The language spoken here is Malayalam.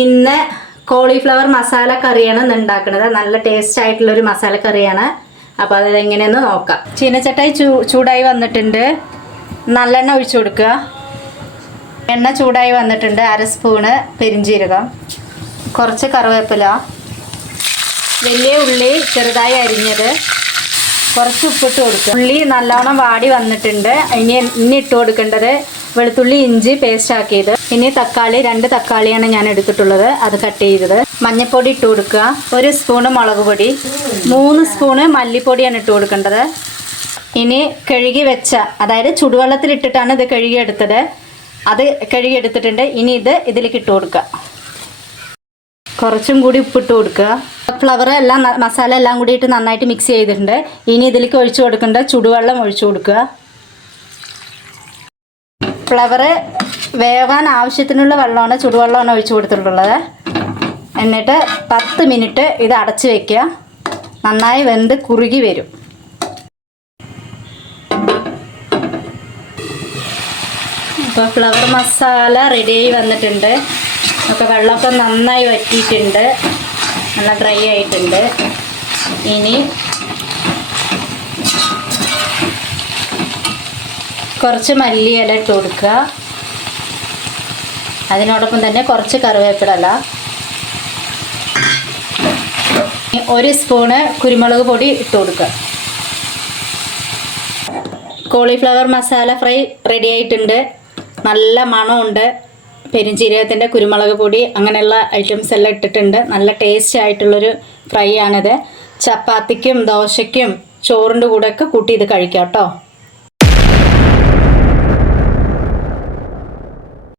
ഇന്ന് കോളിഫ്ലവർ മസാല കറിയാണ് ഇന്ന് ഉണ്ടാക്കുന്നത്. നല്ല ടേസ്റ്റ് ആയിട്ടുള്ളൊരു മസാല കറിയാണ്. അപ്പോൾ അതെങ്ങനെയെന്ന് നോക്കാം. ചീനച്ചട്ടായി ചൂടായി വന്നിട്ടുണ്ട്. നല്ലെണ്ണ ഒഴിച്ചു കൊടുക്കുക. എണ്ണ ചൂടായി വന്നിട്ടുണ്ട്. 1/2 സ്പൂണ് പെരിഞ്ജീരകം, കുറച്ച് കറിവേപ്പില, വലിയ ഉള്ളി ചെറുതായി അരിഞ്ഞത്, കുറച്ച് ഉപ്പിട്ട് കൊടുക്കുക. ഉള്ളി നല്ലോണം വാടി വന്നിട്ടുണ്ട്. ഇനി ഇട്ട് കൊടുക്കേണ്ടത് വെളുത്തുള്ളി ഇഞ്ചി പേസ്റ്റ് ആക്കിയത്. ഇനി തക്കാളി 2 തക്കാളിയാണ് ഞാൻ എടുത്തിട്ടുള്ളത്, അത് കട്ട് ചെയ്തത്. മഞ്ഞൾപ്പൊടി ഇട്ട് കൊടുക്കുക. 1 സ്പൂണ് മുളക് പൊടി, 3 സ്പൂണ് മല്ലിപ്പൊടിയാണ് ഇട്ട് കൊടുക്കേണ്ടത്. ഇനി കഴുകി വെച്ച, അതായത് ചുടുവെള്ളത്തിലിട്ടിട്ടാണ് ഇത് കഴുകിയെടുത്തത്, അത് കഴുകിയെടുത്തിട്ടുണ്ട്. ഇനി ഇതിലേക്ക് ഇട്ട് കൊടുക്കുക. കുറച്ചും കൂടി ഉപ്പിട്ട് കൊടുക്കുക. ഫ്ലവർ എല്ലാം മസാല എല്ലാം കൂടിയിട്ട് നന്നായിട്ട് മിക്സ് ചെയ്തിട്ടുണ്ട്. ഇനി ഇതിലേക്ക് ഒഴിച്ചു കൊടുക്കേണ്ട ചുടുവെള്ളം ഒഴിച്ചു കൊടുക്കുക. ഫ്ലവർ വേവാൻ ആവശ്യത്തിനുള്ള വെള്ളമാണ്, ചുടുവെള്ളമാണ് ഒഴിച്ചു കൊടുത്തിട്ടുള്ളത്. എന്നിട്ട് 10 മിനിറ്റ് ഇത് അടച്ചു വയ്ക്കുക. നന്നായി വെന്ത് കുറുകി വരും. ഇപ്പോൾ ഫ്ലവർ മസാല റെഡിയായി വന്നിട്ടുണ്ട്. അപ്പോൾ വെള്ളമൊക്കെ നന്നായി വറ്റിയിട്ടുണ്ട്, നല്ല ഡ്രൈ ആയിട്ടുണ്ട്. ഇനി കുറച്ച് മല്ലിയില ഇട്ട് കൊടുക്കുക. അതിനോടൊപ്പം തന്നെ കുറച്ച് കറിവേപ്പില, 1 സ്പൂണ് കുരുമുളക് പൊടി ഇട്ട് കൊടുക്കുക. കോളിഫ്ലവർ മസാല ഫ്രൈ റെഡി ആയിട്ടുണ്ട്. നല്ല മണമുണ്ട്. പെരിഞ്ജീരകത്തിൻ്റെ, കുരുമുളക് പൊടി, അങ്ങനെയുള്ള ഐറ്റംസ് എല്ലാം ഇട്ടിട്ടുണ്ട്. നല്ല ടേസ്റ്റ് ആയിട്ടുള്ളൊരു ഫ്രൈ ആണിത്. ചപ്പാത്തിക്കും ദോശയ്ക്കും ചോറിൻ്റെ കൂടെയൊക്കെ കൂട്ടി ഇത് കഴിക്കാം കേട്ടോ.